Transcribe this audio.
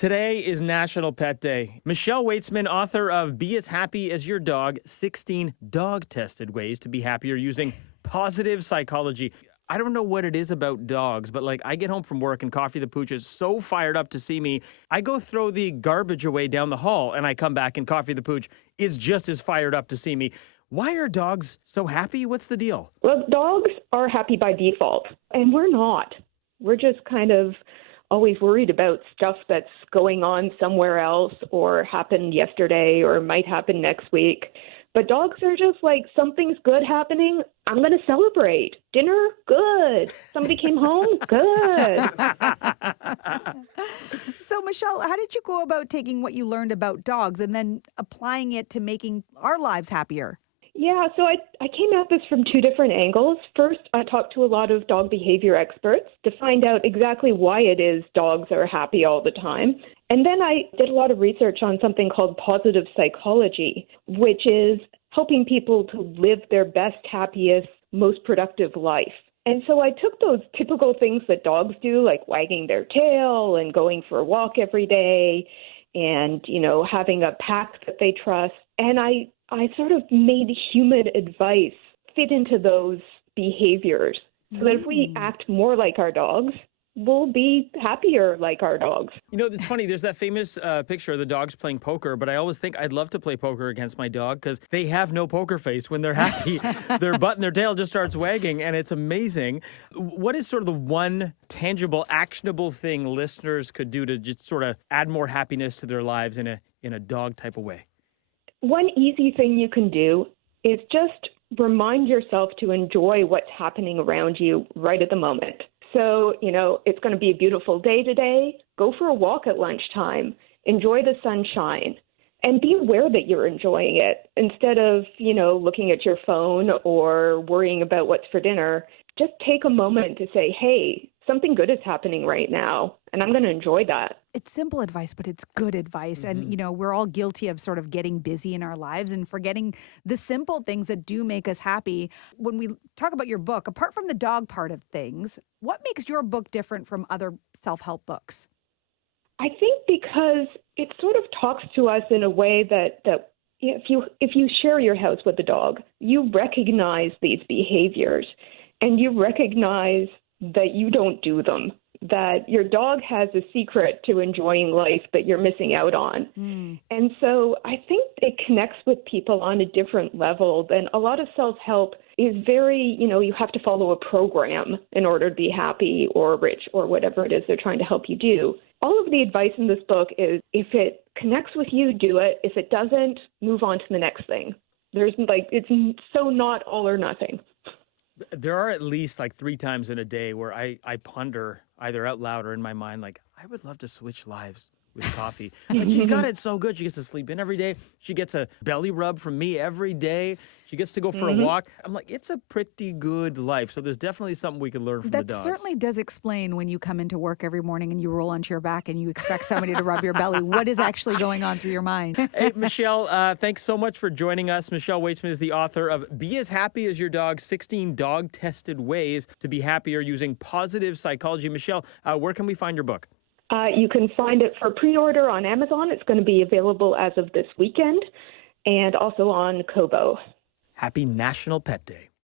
Today is National Pet Day. Michelle Waitzman, author of Be As Happy As Your Dog, 16 dog-tested ways to be happier using Pawsitive Psychology. I don't know what it is about dogs, but I get home from work and Coffee the Pooch is so fired up to see me. I go throw the garbage away down the hall and I come back and Coffee the Pooch is just as fired up to see me. Why are dogs so happy? What's the deal? Well, dogs are happy by default, and we're not. We're just kind of always worried about stuff that's going on somewhere else or happened yesterday or might happen next week. But dogs are just like, something's good happening, I'm going to celebrate. Dinner? Good. Somebody came home? Good. So, Michelle, how did you go about taking what you learned about dogs and then applying it to making our lives happier? Yeah, so I came at this from two different angles. First, I talked to a lot of dog behavior experts to find out exactly why it is dogs are happy all the time. And then I did a lot of research on something called Pawsitive Psychology, which is helping people to live their best, happiest, most productive life. And so I took those typical things that dogs do, like wagging their tail and going for a walk every day and, having a pack that they trust. And I sort of made human advice fit into those behaviors so that if we act more like our dogs, we'll be happier like our dogs. It's funny. There's that famous picture of the dogs playing poker, but I always think I'd love to play poker against my dog because they have no poker face when they're happy. Their butt and their tail just starts wagging, and it's amazing. What is sort of the one tangible, actionable thing listeners could do to just sort of add more happiness to their lives in a dog type of way? One easy thing you can do is just remind yourself to enjoy what's happening around you right at the moment. So, it's going to be a beautiful day today. Go for a walk at lunchtime. Enjoy the sunshine. And be aware that you're enjoying it. Instead of, looking at your phone or worrying about what's for dinner, just take a moment to say, hey, something good is happening right now, and I'm going to enjoy that. It's simple advice, but it's good advice. And, we're all guilty of sort of getting busy in our lives and forgetting the simple things that do make us happy. When we talk about your book, apart from the dog part of things, what makes your book different from other self-help books? I think because it sort of talks to us in a way that if you share your house with a dog, you recognize these behaviors and you recognize that you don't do them, that your dog has a secret to enjoying life that you're missing out on. And so I think it connects with people on a different level than a lot of self-help is very, you have to follow a program in order to be happy or rich or whatever it is they're trying to help you do. All of the advice in this book is if it connects with you, do it. If it doesn't, move on to the next thing. It's so not all or nothing. There are at least 3 times in a day where I ponder either out loud or in my mind, I would love to switch lives with Coffee. She's got it so good. She gets to sleep in every day. She gets a belly rub from me every day. She gets to go for a walk. I'm like, it's a pretty good life. So there's definitely something we could learn from the dogs. That certainly does explain when you come into work every morning and you roll onto your back and you expect somebody to rub your belly. What is actually going on through your mind? Hey, Michelle, thanks so much for joining us. Michelle Waitzman is the author of Be As Happy As Your Dog, 16 dog-tested ways to be happier using Pawsitive Psychology. Michelle, where can we find your book? You can find it for pre-order on Amazon. It's going to be available as of this weekend and also on Kobo. Happy National Pet Day.